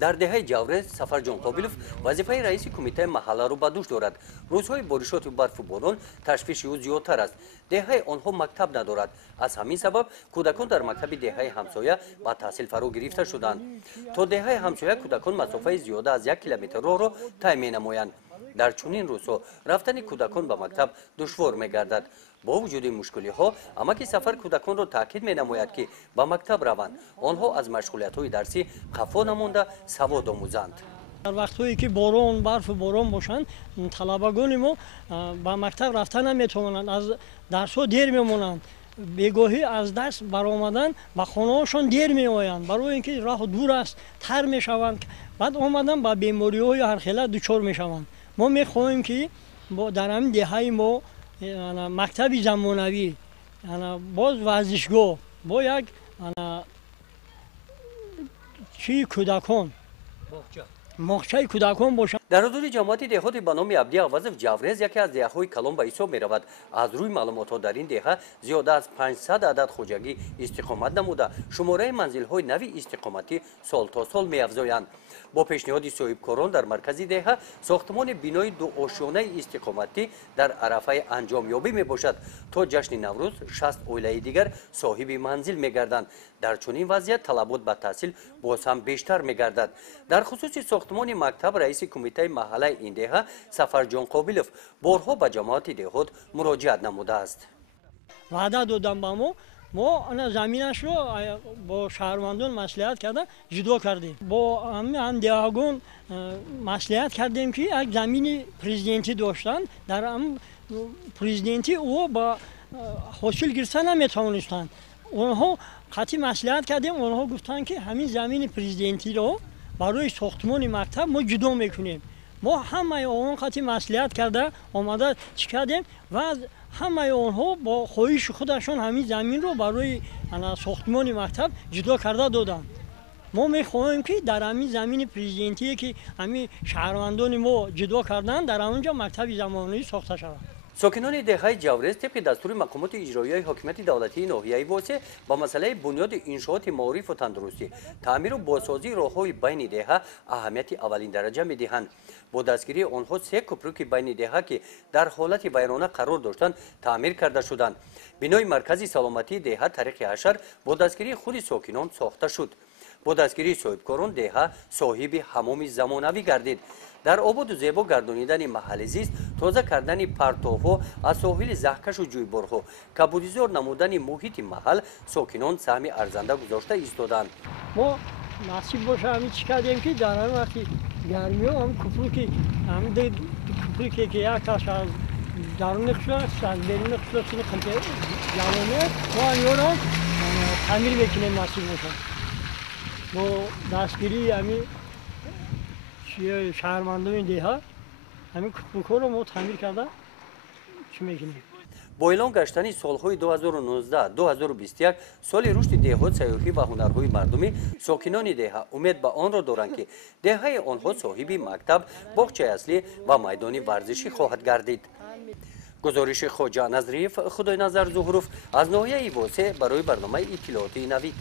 در دهه جاورز سفرجان قابلوف وظیفه رئیس کمیته محله را به دوش دارد. روزهای بارشات و برف و باران تشویش او زیادتر است. دهه آنها مکتب ندارد. از همین سبب کودکان در مکتب دهه همسایه با تحصیل فرا گرفته شدند. تا دهه همسایه کودکان مسافه زیاده از 1 کیلومتر راه را طی می‌نمایند. در چنین روزها رفتن کودکان به مکتب دشوار می‌گردد. با وجود مشکلی ها اما که سفر کودکان را تاکید می نماید که به مکتب روند. آنها از مشغولیت های درسی خفا نمانده سواد آموزند. در وقتی که باران برف و باران باشند طلبگان ما به مکتب رفتن نمیتوانند، از درس ها دیر میمانند. بیگاهی از درس برآمدن به خانه‌شان دیر میآیند، برای اینکه راه دور است، تر میشوند، بعد آمدن به بیماری های هر خیلی دچار میشوند. ما میخواهیم که در همین دهه ما مکتب زمانوی، باز ورزشگاه با یک چی کودکان ماخچه کودکان باشند. در حضور جماعت دهات به نام عبدی عوضف جاورز یکی از دهه‌های کلان به حساب می‌رود. از روی معلومات در این دهه زیاده از 500 عدد خوجگی استقامت نموده شماره منزل‌های نوی استقامتی سال تا سال می‌افزایند. با پیشنهاد صاحبکاران در مرکز دهه ساختمان بینای 2 آشیانه استقامتی در عرفه انجام یابی میباشد. تا جشن نوروز 60 اویله دیگر صاحب منزل میگردند. در چنین وضعیت طلبات به تحصیل باز هم بیشتر میگردد. در خصوص ساختمان مکتب رئیس کمیته محله این دهه سفرجان قابلوف بارها به جماعت دهات مراجعت نموده است. وعده دادم به ما زمینش رو با شهروندان مصلحت کرده جدا کردیم. با هم دهگان مصلحت کردیم که یک زمین پرزیدنتی داشتن، در هم پرزیدنتی او با حاصل گرفتن نمیتوانستند. اونها قطعی مصلحت کردیم، اونها گفتن که همین زمین پرزیدنتی رو برای ساختمان مکتب ما جدا میکنیم. ما همه اون قطعی مصلحت کرده آمده چی کردیم و همه آنها با خواهش خودشان همین زمین رو برای ساختمان مکتب جدا کرده دادند. ما میخواهیم که در همین زمین پرزیدنتی که همین شهروندان ما جدا کردن در اونجا مکتب زمانی ساخته شود. ساکنان دهه جاورز طبق دستور مقامات اجرایی حاکمیت دولتی ناحیه واسه با مسئله بنیاد انشاءات معارف و تندرستی تعمیر و بازسازی راههای بین دهه اهمیت اولین درجه میدهند. با دستگیری آنها 3 کوپرک بین دهه که در حالت ویرانه قرار داشتند تعمیر کرده شدند. بنای مرکزی سلامتی دهه طریق اشر با دستگیری خود ساکنان ساخته شد. با دستگیری صاحبکاران دهه صاحب حمام زمانوی گردید. در آباد و زیبا گردانیدن محل زیست، تازه کردن پرتوها از ساحل زهکش و جویبارها، کبودیزار نمودن محیط محل ساکنان سهم ارزنده گذاشته ایستادند. ما نصیب باشه همین چی کردیم که در هر وقتی گرمی ها هم کپروکی همین کپروکی که یک تاش از درون خشت از بیرون خشت خمپه جوانه ما هم را تعمیر میکنیم نصیب باشه. با دستگیری همین شهروندان دهه همین کپروکا رو ما تعمیر کرده چی میکنیم. با اعلام گشتن سالهای 2019-2021 سال رشد دهات سیاحی و هنرهای مردمی ساکنان دهه امید به آن را دارند که دهه آنها صاحب مکتب، باغچه اصلی و میدان ورزشی خواهد گردید. گزارش خواجه نظریف خدای نظر ظهروف از ناحیه واسه برای برنامه اطلاعاتی نوید.